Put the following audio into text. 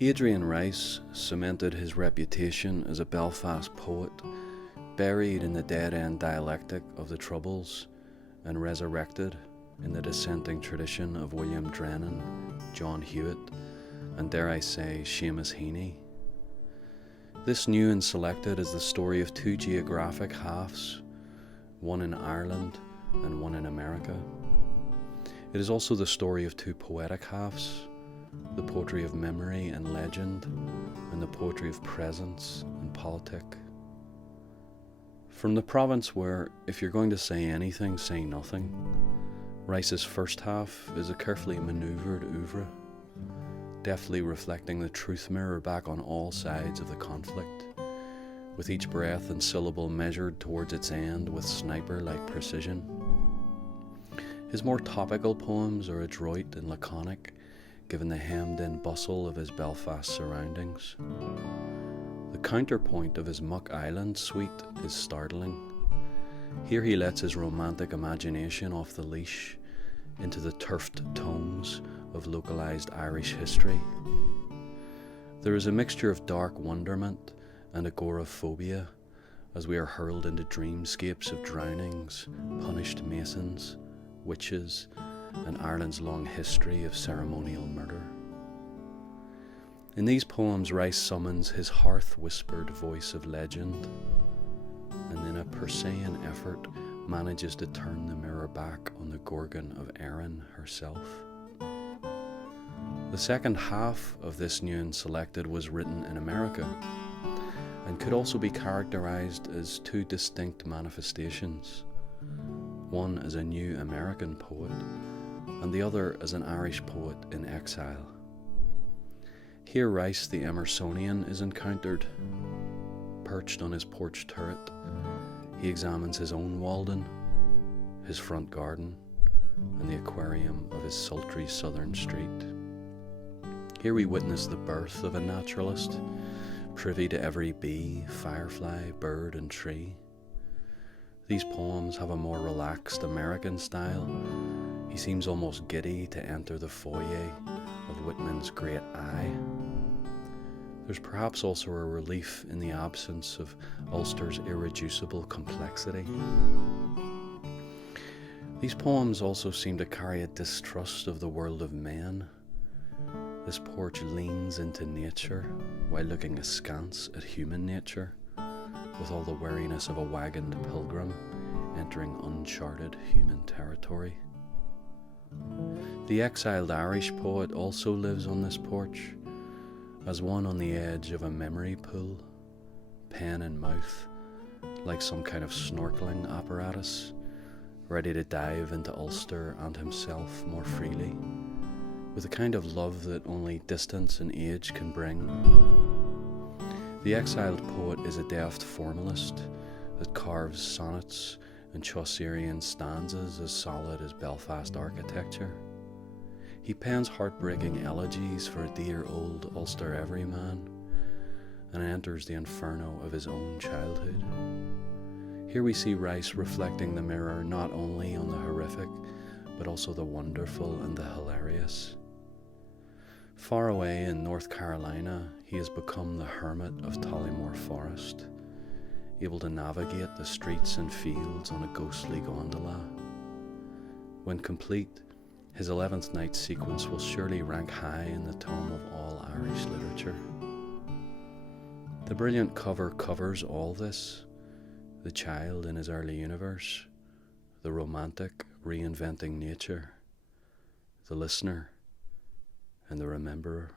Adrian Rice cemented his reputation as a Belfast poet, buried in the dead-end dialectic of the Troubles and resurrected in the dissenting tradition of William Drennan, John Hewitt, and dare I say, Seamus Heaney. This new and selected is the story of two geographic halves, one in Ireland and one in America. It is also the story of two poetic halves, the poetry of memory and legend, and the poetry of presence and politic. From the province where, if you're going to say anything, say nothing, Rice's first half is a carefully manoeuvred oeuvre, deftly reflecting the truth mirror back on all sides of the conflict, with each breath and syllable measured towards its end with sniper-like precision. His more topical poems are adroit and laconic, given the hemmed-in bustle of his Belfast surroundings. The counterpoint of his Muck Island suite is startling. Here he lets his romantic imagination off the leash into the turfed tomes of localized Irish history. There is a mixture of dark wonderment and agoraphobia as we are hurled into dreamscapes of drownings, punished masons, witches, and Ireland's long history of ceremonial murder. In these poems, Rice summons his hearth-whispered voice of legend, and in a Perseun effort manages to turn the mirror back on the Gorgon of Erin herself. The second half of this new and selected was written in America, and could also be characterized as two distinct manifestations, one as a new American poet, and the other as an Irish poet in exile. Here Rice the Emersonian is encountered. Perched on his porch turret, he examines his own Walden, his front garden, and the aquarium of his sultry southern street. Here we witness the birth of a naturalist, privy to every bee, firefly, bird, and tree. These poems have a more relaxed American style. He seems almost giddy to enter the foyer of Whitman's great eye. There's perhaps also a relief in the absence of Ulster's irreducible complexity. These poems also seem to carry a distrust of the world of men. This porch leans into nature while looking askance at human nature, with all the wariness of a wagoned pilgrim entering uncharted human territory. The exiled Irish poet also lives on this porch, as one on the edge of a memory pool, pen in mouth, like some kind of snorkeling apparatus, ready to dive into Ulster and himself more freely, with a kind of love that only distance and age can bring. The exiled poet is a deft formalist that carves sonnets and Chaucerian stanzas as solid as Belfast architecture. He pens heartbreaking elegies for a dear old Ulster everyman, and enters the inferno of his own childhood. Here we see Rice reflecting the mirror not only on the horrific, but also the wonderful and the hilarious. Far away in North Carolina, he has become the hermit of Tollymore Forest, able to navigate the streets and fields on a ghostly gondola. When complete, his 11th night sequence will surely rank high in the tome of all Irish literature. The brilliant cover covers all this: the child in his early universe, the romantic reinventing nature, the listener, and the rememberer.